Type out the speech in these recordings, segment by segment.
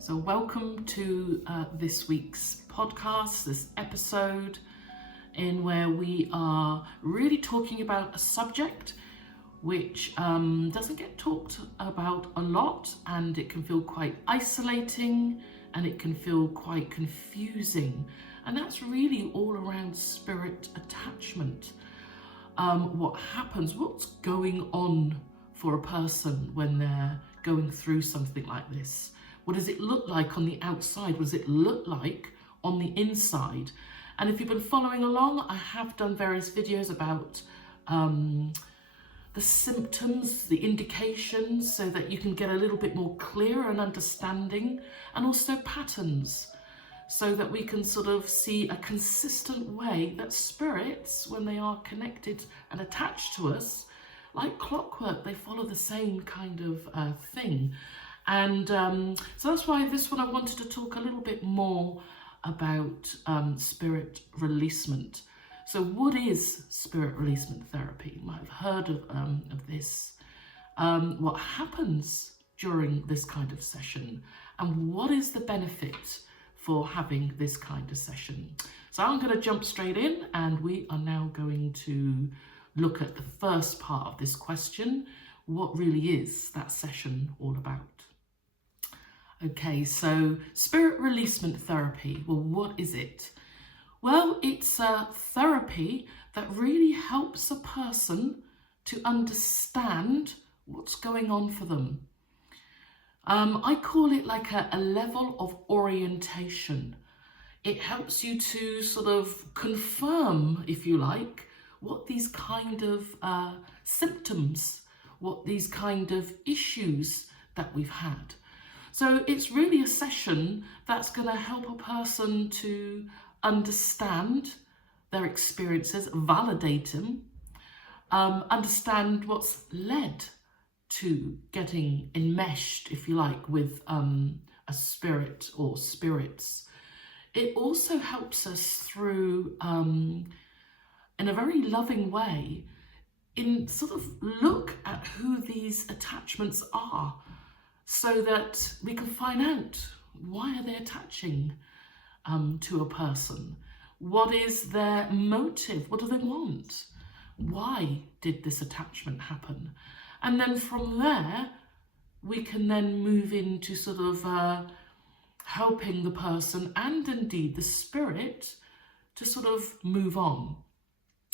So welcome to this week's podcast, this episode in where we are really talking about a subject which doesn't get talked about a lot, and it can feel quite isolating and it can feel quite confusing, and that's really all around spirit attachment. What happens, what's going on for a person when they're going through something like this? What does it look like on the outside? What does it look like on the inside? And if you've been following along, I have done various videos about the symptoms, the indications, so that you can get a little bit more clearer and understanding, and also patterns, so that we can sort of see a consistent way that spirits, when they are connected and attached to us, like clockwork, they follow the same kind of thing. And so that's why this one I wanted to talk a little bit more about spirit releasement. So what is spirit releasement therapy? You might have heard of this. What happens during this kind of session, and what is the benefit for having this kind of session? So I'm going to jump straight in, and we are now going to look at the first part of this question. What really is that session all about? Okay, so spirit releasement therapy, well, what is it? Well, it's a therapy that really helps a person to understand what's going on for them. I call it like a level of orientation. It helps you to sort of confirm, if you like, what these kind of symptoms, what these kind of issues that we've had. So it's really a session that's going to help a person to understand their experiences, validate them, understand what's led to getting enmeshed, if you like, with a spirit or spirits. It also helps us through, in a very loving way, in sort of look at who these attachments are, so that we can find out, why are they attaching to a person? What is their motive? What do they want? Why did this attachment happen? And then from there, we can then move into sort of helping the person and indeed the spirit to sort of move on.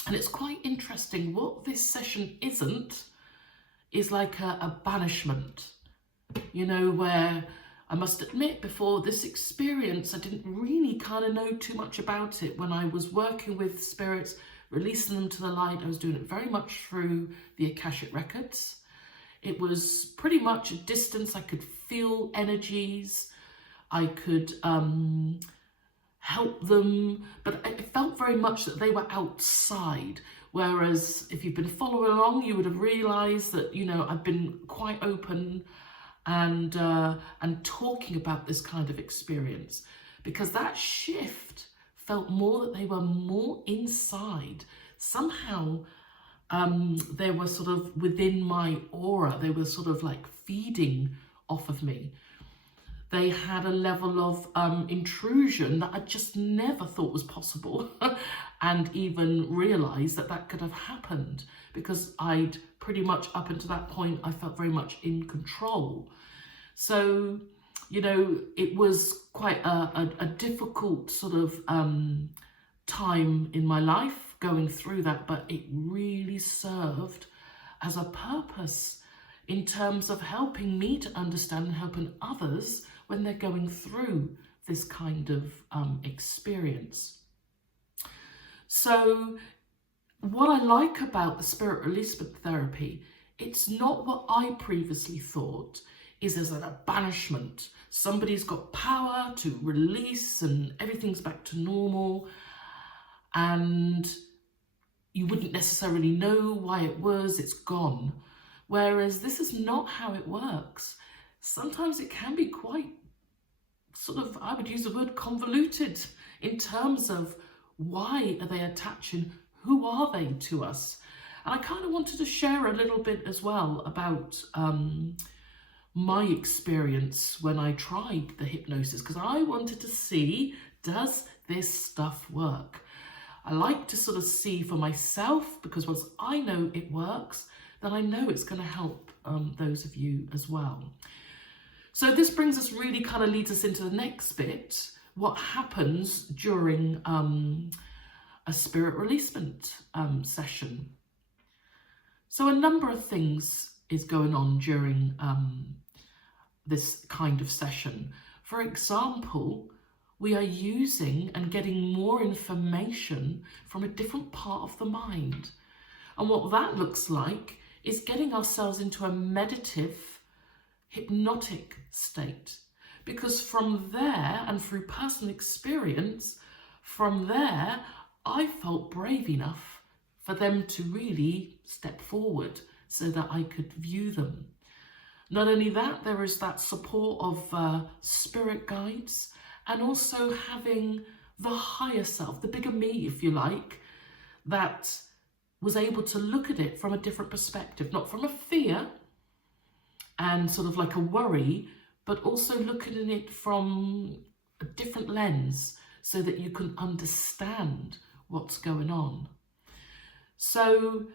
And it's quite interesting. What this session isn't is like a banishment, you know, where I must admit, before this experience, I didn't really kind of know too much about it. When I was working with spirits, releasing them to the light, I was doing it very much through the Akashic records. It was pretty much a distance. I could feel energies. I could help them, but it felt very much that they were outside. Whereas if you've been following along, you would have realised that, you know, I've been quite open and talking about this kind of experience, because that shift felt more that they were more inside. Somehow they were sort of within my aura. They were sort of like feeding off of me. They had a level of intrusion that I just never thought was possible and even realised that that could have happened, because I'd pretty much up until that point, I felt very much in control. So, you know, it was quite a difficult sort of time in my life going through that, but it really served as a purpose in terms of helping me to understand and helping others when they're going through this kind of experience. So what I like about the spirit releasement therapy, it's not what I previously thought is as a banishment. Somebody's got power to release and everything's back to normal, and you wouldn't necessarily know why it was, it's gone. Whereas this is not how it works. Sometimes it can be quite sort of, I would use the word convoluted, in terms of why are they attaching, who are they to us? And I kind of wanted to share a little bit as well about my experience when I tried the hypnosis, because I wanted to see, does this stuff work? I like to sort of see for myself, because once I know it works, then I know it's going to help those of you as well. So this brings us, really kind of leads us into the next bit, what happens during a spirit releasement session. So a number of things is going on during this kind of session. For example, we are using and getting more information from a different part of the mind. And what that looks like is getting ourselves into a meditative, hypnotic state. Because from there, and through personal experience, from there, I felt brave enough for them to really step forward so that I could view them. Not only that, there is that support of spirit guides, and also having the higher self, the bigger me, if you like, that was able to look at it from a different perspective, not from a fear and sort of like a worry, but also looking at it from a different lens so that you can understand what's going on. So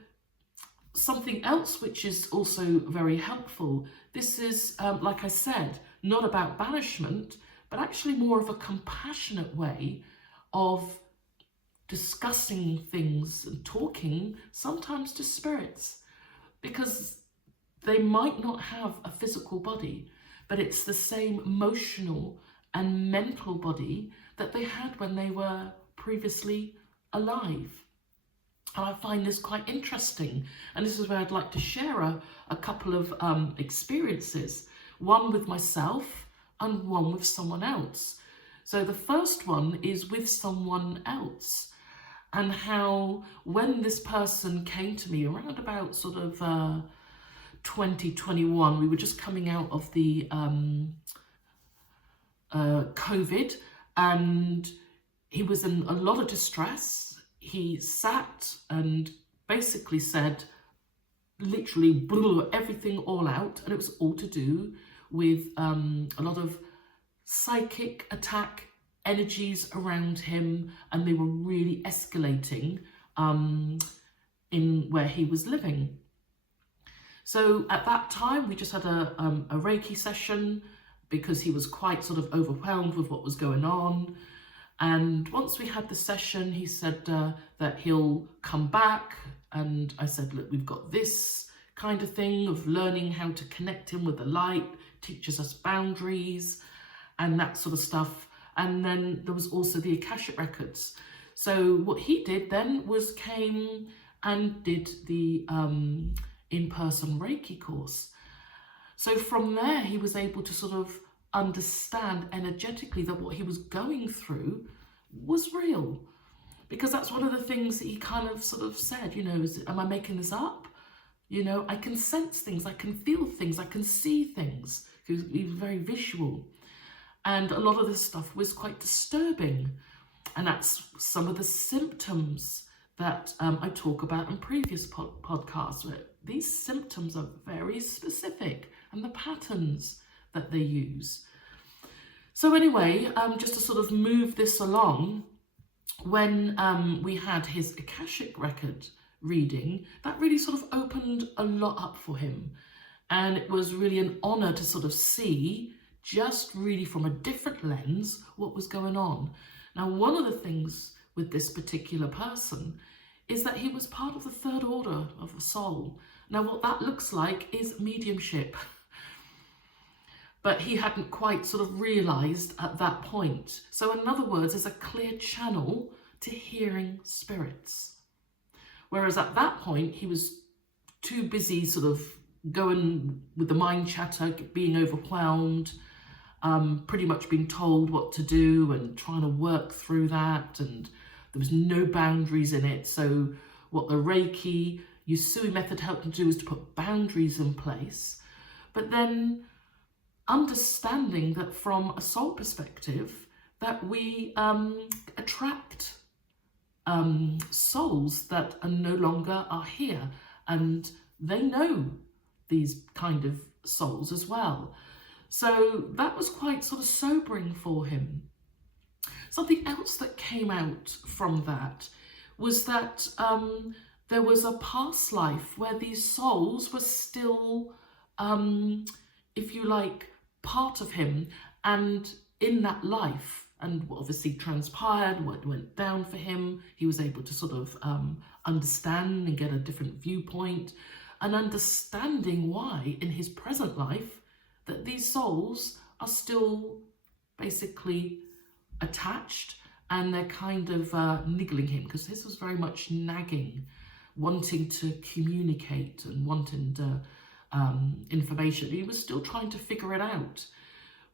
something else which is also very helpful, this is, like I said, not about banishment, but actually more of a compassionate way of discussing things and talking sometimes to spirits, because they might not have a physical body, but it's the same emotional and mental body that they had when they were previously alive. And I find this quite interesting, and this is where I'd like to share a couple of experiences, one with myself and one with someone else. So the first one is with someone else, and how when this person came to me around about sort of 2021, we were just coming out of the COVID, and he was in a lot of distress. He sat and basically said, literally blew everything all out, and it was all to do with a lot of psychic attack energies around him, and they were really escalating in where he was living. So at that time, we just had a Reiki session because he was quite sort of overwhelmed with what was going on. And once we had the session, he said that he'll come back. And I said, look, we've got this kind of thing of learning how to connect him with the light, teaches us boundaries and that sort of stuff. And then there was also the Akashic records. So what he did then was came and did the in-person Reiki course. So from there, he was able to sort of understand energetically that what he was going through was real. Because that's one of the things that he kind of sort of said, you know, am I making this up? You know, I can sense things, I can feel things, I can see things. He was very visual. And a lot of this stuff was quite disturbing. And that's some of the symptoms that I talk about in previous podcasts, where these symptoms are very specific, and the patterns that they use. So anyway, just to sort of move this along, when we had his Akashic record reading, that really sort of opened a lot up for him. And it was really an honor to sort of see, just really from a different lens, what was going on. Now, one of the things with this particular person is that he was part of the third order of the soul. Now, what that looks like is mediumship. But he hadn't quite sort of realised at that point. So in other words, there's a clear channel to hearing spirits. Whereas at that point, he was too busy sort of going with the mind chatter, being overwhelmed, pretty much being told what to do and trying to work through that. And there was no boundaries in it. So what the Reiki Usui method helped him do was to put boundaries in place. But then understanding that from a soul perspective, that we attract souls that are no longer are here, and they know these kind of souls as well. So that was quite sort of sobering for him. Something else that came out from that was that there was a past life where these souls were still, if you like, part of him, and in that life, and what obviously transpired, what went down for him, he was able to sort of understand and get a different viewpoint, and understanding why in his present life that these souls are still basically attached, and they're kind of niggling him, because this was very much nagging, wanting to communicate and wanting information. He was still trying to figure it out.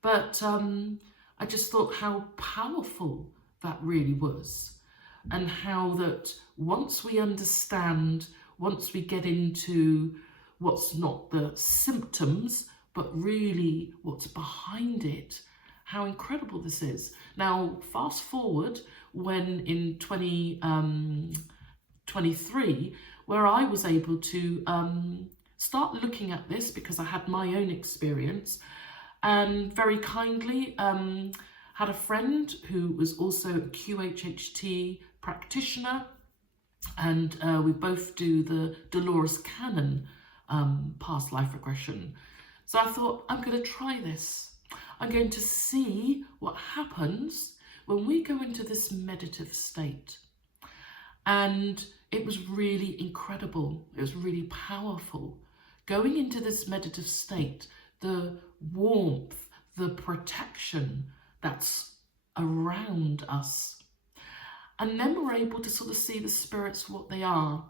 But I just thought how powerful that really was, and how that once we understand, once we get into what's not the symptoms, but really what's behind it, how incredible this is. Now, fast forward when in 2023, where I was able to start looking at this because I had my own experience, and very kindly had a friend who was also a QHHT practitioner, and we both do the Dolores Cannon past life regression. So I thought, I'm going to try this. I'm going to see what happens when we go into this meditative state. And it was really incredible. It was really powerful. Going into this meditative state, the warmth, the protection that's around us. And then we're able to sort of see the spirits, what they are.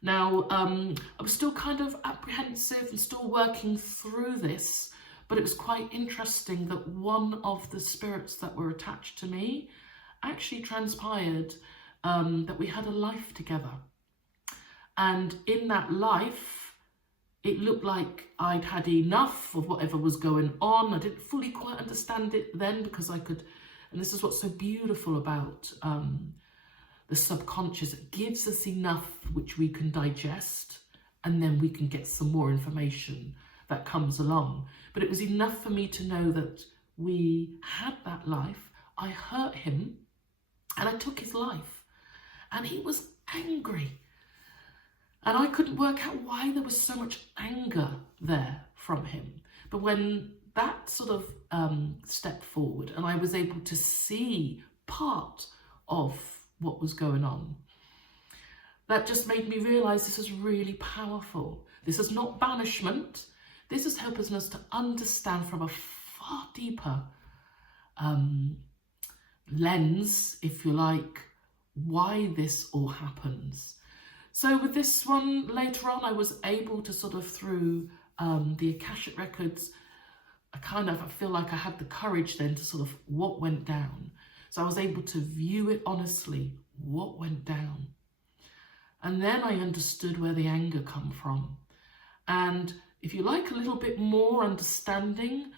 Now, I was still kind of apprehensive and still working through this, but it was quite interesting that one of the spirits that were attached to me actually transpired that we had a life together. And in that life, it looked like I'd had enough of whatever was going on. I didn't fully quite understand it then, because I could, and this is what's so beautiful about the subconscious. It gives us enough which we can digest, and then we can get some more information that comes along. But it was enough for me to know that we had that life. I hurt him and I took his life, and he was angry. And I couldn't work out why there was so much anger there from him. But when that sort of stepped forward and I was able to see part of what was going on, that just made me realize this is really powerful. This is not banishment. This is helping us to understand from a far deeper lens, if you like, why this all happens. So with this one, later on, I was able to sort of, through the Akashic Records, I feel like I had the courage then to sort of what went down. So I was able to view it honestly, what went down. And then I understood where the anger come from. And if you like a little bit more understanding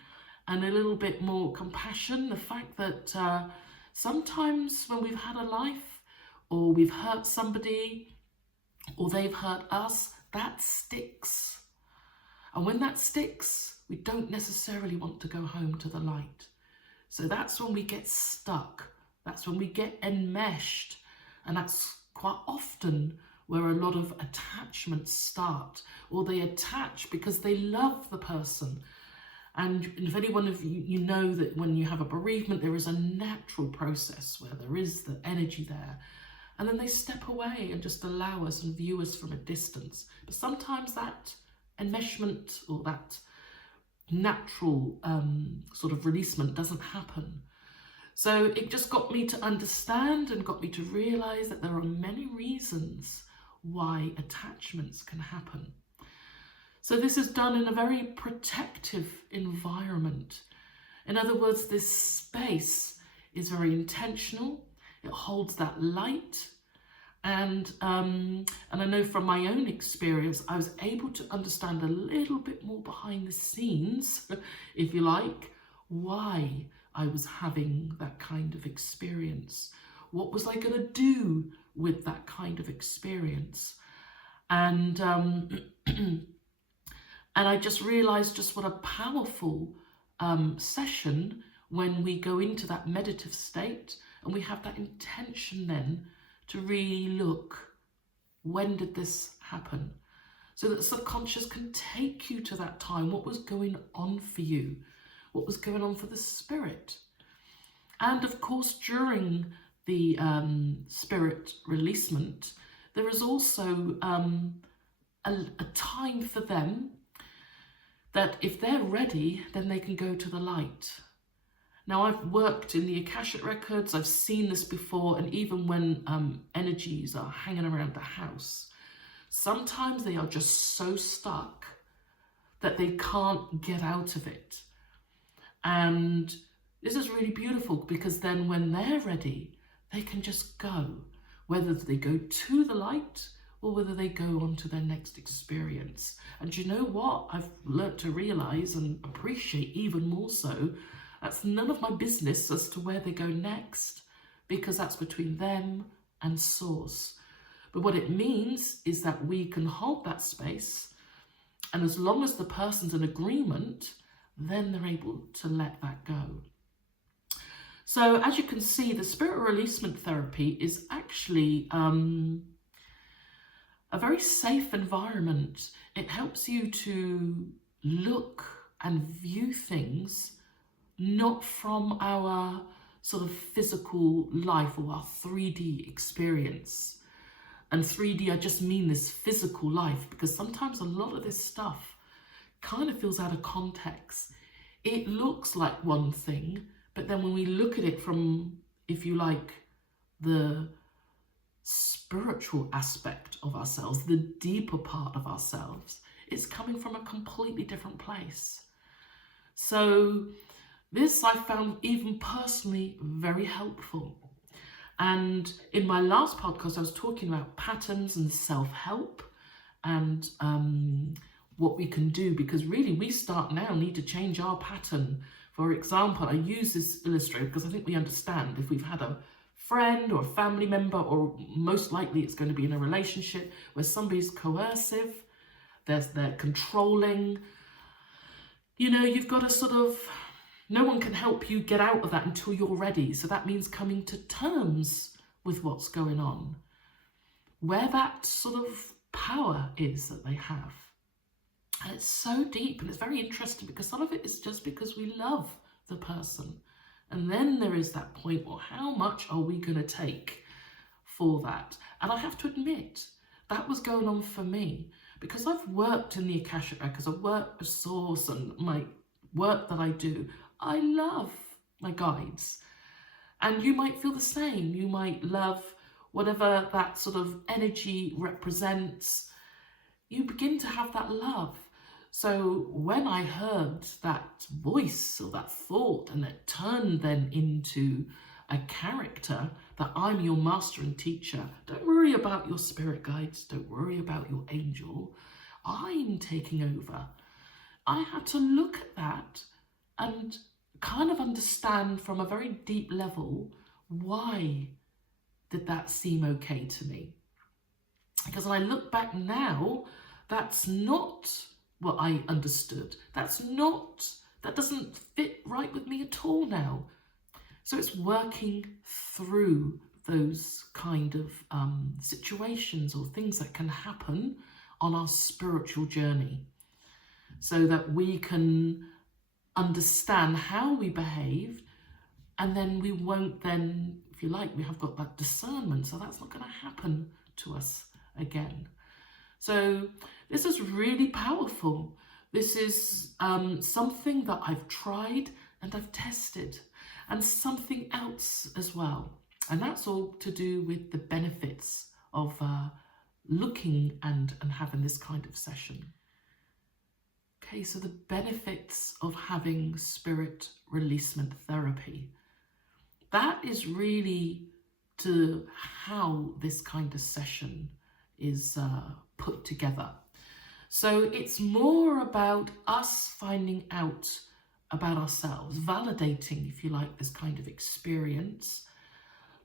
and a little bit more compassion, the fact that sometimes when we've had a life, or we've hurt somebody, or they've hurt us, that sticks. And when that sticks, we don't necessarily want to go home to the light. So that's when we get stuck. That's when we get enmeshed. And that's quite often where a lot of attachments start, or they attach because they love the person. And if any one of you, you know that when you have a bereavement, there is a natural process where there is the energy there. And then they step away and just allow us and view us from a distance. But sometimes that enmeshment or that natural sort of releasement doesn't happen. So it just got me to understand and got me to realize that there are many reasons why attachments can happen. So this is done in a very protective environment. In other words, this space is very intentional. It holds that light. And I know from my own experience, I was able to understand a little bit more behind the scenes, if you like, why I was having that kind of experience. What was I going to do with that kind of experience? And And I just realized just what a powerful session when we go into that meditative state and we have that intention then to really look, when did this happen? So that subconscious can take you to that time. What was going on for you? What was going on for the spirit? And of course, during the spirit releasement, there is also a time for them that if they're ready, then they can go to the light. Now, I've worked in the Akashic records, I've seen this before, and even when energies are hanging around the house, sometimes they are just so stuck that they can't get out of it. And this is really beautiful because then when they're ready, they can just go, whether they go to the light or whether they go on to their next experience. And you know what? I've learnt to realize and appreciate even more so, that's none of my business as to where they go next, because that's between them and Source. But what it means is that we can hold that space, and as long as the person's in agreement, then they're able to let that go. So as you can see, the spirit releasement therapy is actually a very safe environment. It helps you to look and view things not from our sort of physical life or our 3D experience. And 3D, I just mean this physical life, because sometimes a lot of this stuff kind of feels out of context. It looks like one thing, but then when we look at it from, if you like, the spiritual aspect of ourselves, the deeper part of ourselves, it's coming from a completely different place. So this I found even personally very helpful. And in my last podcast, I was talking about patterns and self-help and what we can do, because really we start now need to change our pattern. For example, I use this illustrator because I think we understand if we've had a friend or a family member, or most likely it's going to be in a relationship where somebody's coercive, they're controlling, you know, you've got to sort of, no one can help you get out of that until you're ready. So that means coming to terms with what's going on, where that sort of power is that they have. And it's so deep, and it's very interesting because some of it is just because we love the person. And then there is that point, well, how much are we going to take for that? And I have to admit, that was going on for me because I've worked in the Akashic Records, I've worked with Source, and my work that I do, I love my guides. And you might feel the same. You might love whatever that sort of energy represents. You begin to have that love. So when I heard that voice or that thought, and it turned then into a character, that I'm your master and teacher, don't worry about your spirit guides, don't worry about your angel, I'm taking over. I had to look at that and kind of understand from a very deep level, why did that seem okay to me? Because when I look back now, that's not what I understood. That doesn't fit right with me at all now. So it's working through those kind of situations or things that can happen on our spiritual journey, so that we can understand how we behave, and then we won't then, if you like, we have got that discernment, so that's not going to happen to us again. So this is really powerful. This is something that I've tried and I've tested, and something else as well. And that's all to do with the benefits of looking and having this kind of session. Okay, so the benefits of having spirit releasement therapy. That is really to how this kind of session is put together. So it's more about us finding out about ourselves, validating, if you like, this kind of experience,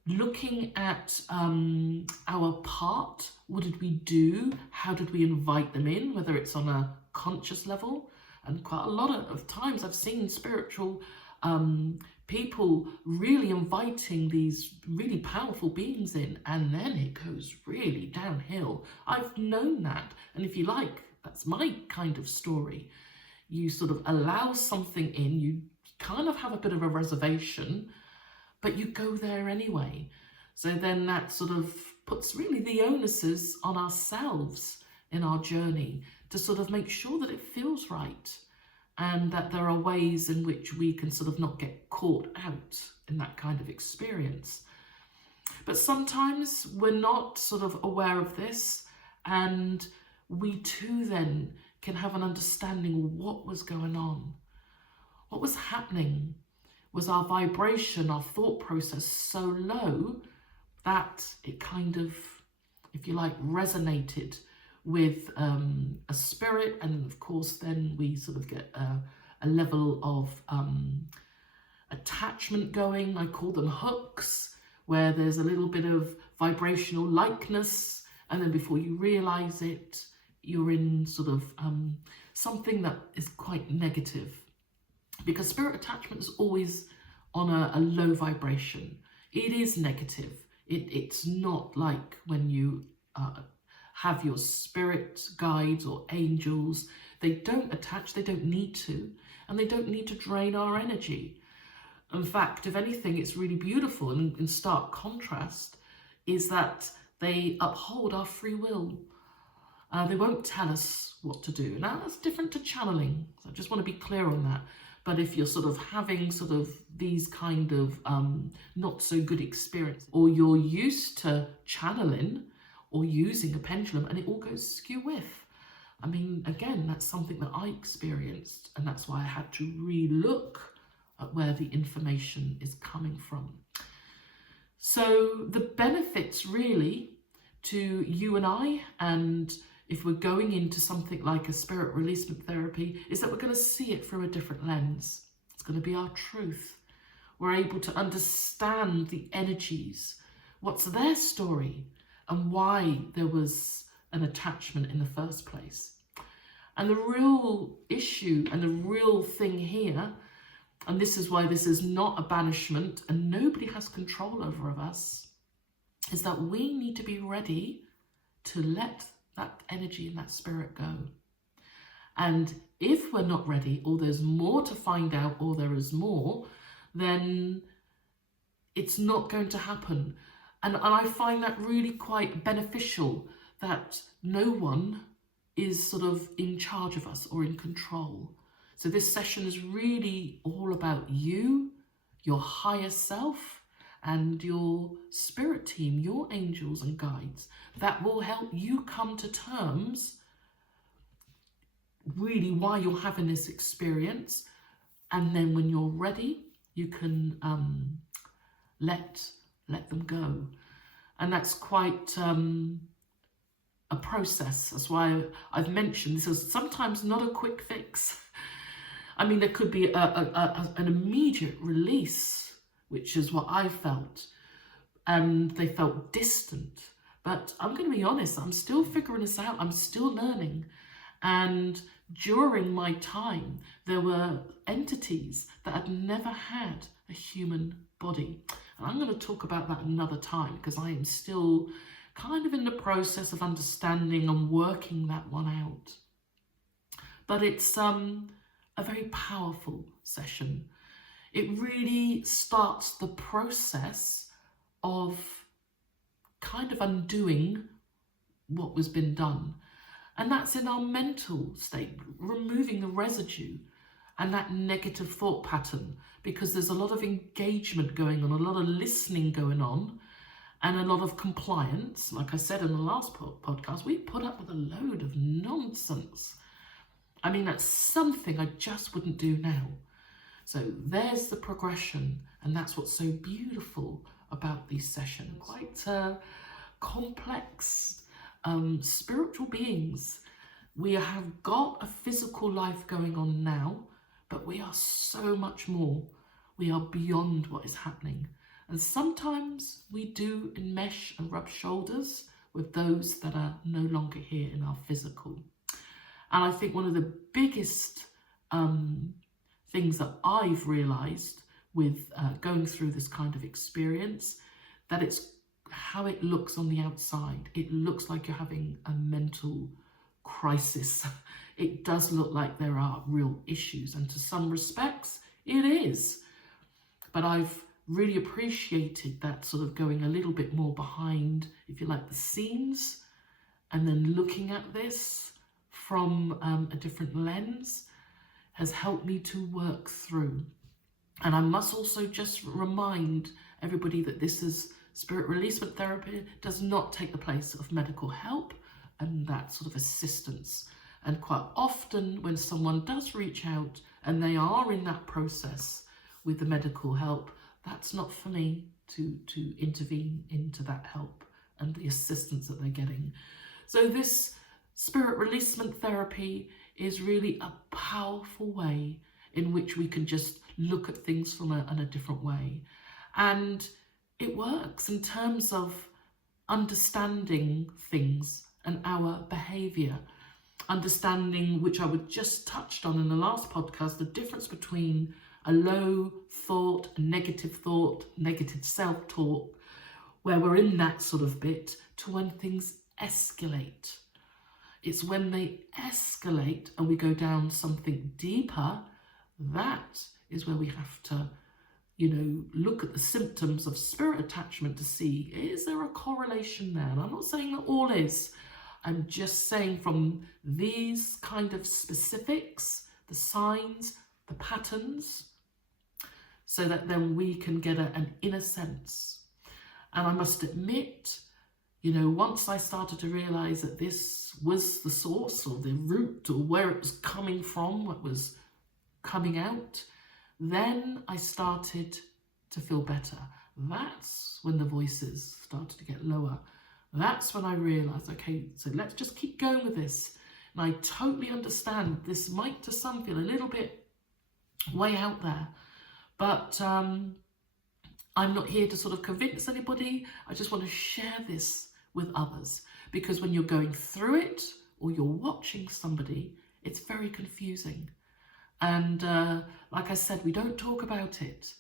looking at our part. What did we do? How did we invite them in, whether it's on a conscious level? And quite a lot of times I've seen spiritual people really inviting these really powerful beings in, and then it goes really downhill. I've known that, and if you like, that's my kind of story. You sort of allow something in, you kind of have a bit of a reservation, but you go there anyway. So then that sort of puts really the onuses on ourselves in our journey to sort of make sure that it feels right, and that there are ways in which we can sort of not get caught out in that kind of experience. But sometimes we're not sort of aware of this, and we too then can have an understanding of what was going on. What was happening? Was our vibration, our thought process so low that it kind of, if you like, resonated with a spirit, and of course then we sort of get a level of attachment going. I call them hooks, where there's a little bit of vibrational likeness, and then before you realize it, you're in sort of something that is quite negative, because spirit attachment is always on a low vibration. It is negative. It's not like when you have your spirit guides or angels. They don't attach, they don't need to, and they don't need to drain our energy. In fact, if anything, it's really beautiful, and in stark contrast is that they uphold our free will. They won't tell us what to do. Now that's different to channeling, so I just want to be clear on that. But if you're sort of having sort of these kind of not so good experience, or you're used to channeling or using a pendulum and it all goes skew-whiff. I mean, again, that's something that I experienced, and that's why I had to re-look at where the information is coming from. So the benefits really to you and I, and if we're going into something like a spirit releasement therapy, is that we're going to see it through a different lens. It's going to be our truth. We're able to understand the energies, what's their story, and why there was an attachment in the first place. And the real issue and the real thing here, and this is why this is not a banishment and nobody has control over us, is that we need to be ready to let that energy and that spirit go. And if we're not ready, or there's more to find out, or there is more, then it's not going to happen. And I find that really quite beneficial, that no one is sort of in charge of us or in control. So this session is really all about you, your higher self, and your spirit team, your angels and guides, that will help you come to terms really why you're having this experience. And then when you're ready, you can let them go. And that's quite a process. That's why I've mentioned this is sometimes not a quick fix. I mean, there could be an immediate release, which is what I felt, and they felt distant. But I'm going to be honest, I'm still figuring this out. I'm still learning. And during my time, there were entities that had never had a human body. And I'm going to talk about that another time, because I am still kind of in the process of understanding and working that one out. But it's a very powerful session. It really starts the process of kind of undoing what was been done. And that's in our mental state, removing the residue and that negative thought pattern, because there's a lot of engagement going on, a lot of listening going on, and a lot of compliance. Like I said in the last podcast, we put up with a load of nonsense. I mean, that's something I just wouldn't do now. So there's the progression, and that's what's so beautiful about these sessions. Quite complex spiritual beings. We have got a physical life going on now, but we are so much more. We are beyond what is happening. And sometimes we do enmesh and rub shoulders with those that are no longer here in our physical. And I think one of the biggest things that I've realised with going through this kind of experience, that it's how it looks on the outside. It looks like you're having a mental crisis. It does look like there are real issues, and to some respects it is. But I've really appreciated that sort of going a little bit more behind, if you like, the scenes, and then looking at this from a different lens has helped me to work through. And I must also just remind everybody that this is spirit releasement therapy, does not take the place of medical help and that sort of assistance. And quite often when someone does reach out and they are in that process with the medical help, that's not for me to intervene into that help and the assistance that they're getting. So this spirit releasement therapy is really a powerful way in which we can just look at things from a different way. And it works in terms of understanding things and our behaviour. Understanding, which I would just touched on in the last podcast, the difference between a low thought, a negative self-talk, where we're in that sort of bit, to when things escalate. It's when they escalate and we go down something deeper, that is where we have to, look at the symptoms of spirit attachment to see, is there a correlation there? And I'm not saying that all is. I'm just saying from these kind of specifics, the signs, the patterns, so that then we can get an inner sense. And I must admit, once I started to realise that this was the source or the root or where it was coming from, what was coming out, then I started to feel better. That's when the voices started to get lower. That's when I realised, okay, so let's just keep going with this. And I totally understand this might to some feel a little bit way out there, but I'm not here to sort of convince anybody. I just want to share this with others, because when you're going through it or you're watching somebody, it's very confusing. And like I said, we don't talk about it.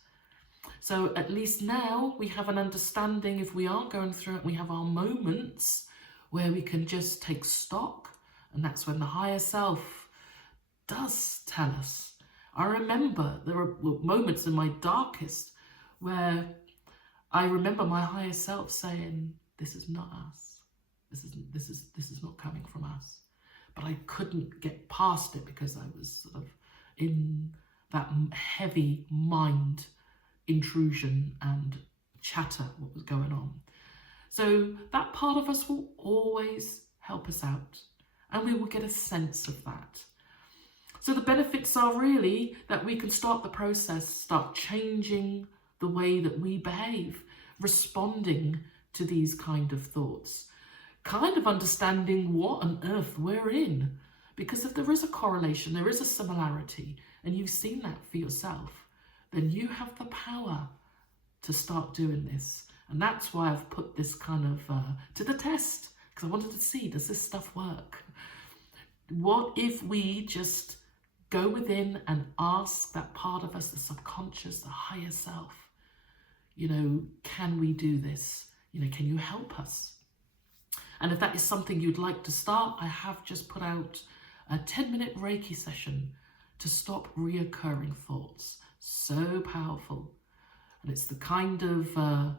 So at least now we have an understanding. If we are going through it, we have our moments where we can just take stock. And that's when the higher self does tell us. I remember there were moments in my darkest where I remember my higher self saying, this is not us. This is not coming from us. But I couldn't get past it because I was sort of in that heavy mind intrusion and chatter, what was going on. So that part of us will always help us out, and we will get a sense of that. So the benefits are really that we can start the process, start changing the way that we behave, responding to these kind of thoughts, kind of understanding what on earth we're in. Because if there is a correlation, there is a similarity, and you've seen that for yourself, then you have the power to start doing this. And that's why I've put this kind of to the test, because I wanted to see, does this stuff work? What if we just go within and ask that part of us, the subconscious, the higher self, can we do this? Can you help us? And if that is something you'd like to start, I have just put out a 10-minute Reiki session to stop reoccurring thoughts. So powerful. And it's the kind of,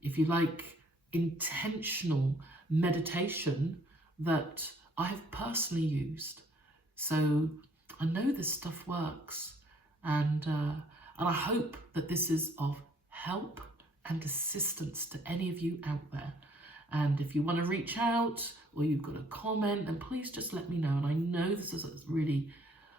if you like, intentional meditation that I have personally used. So I know this stuff works. And I hope that this is of help and assistance to any of you out there. And if you want to reach out or you've got a comment, then please just let me know. And I know this is a really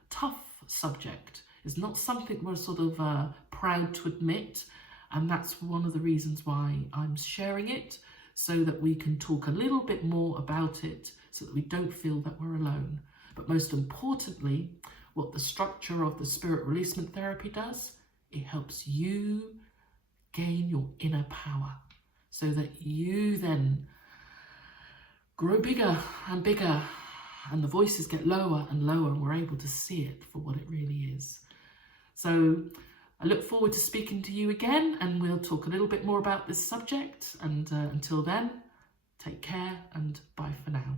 tough subject. It's not something we're sort of proud to admit. And that's one of the reasons why I'm sharing it, so that we can talk a little bit more about it, so that we don't feel that we're alone. But most importantly, what the structure of the spirit releasement therapy does, it helps you gain your inner power so that you then grow bigger and bigger, and the voices get lower and lower, and we're able to see it for what it really is. So I look forward to speaking to you again, and we'll talk a little bit more about this subject. And until then, take care and bye for now.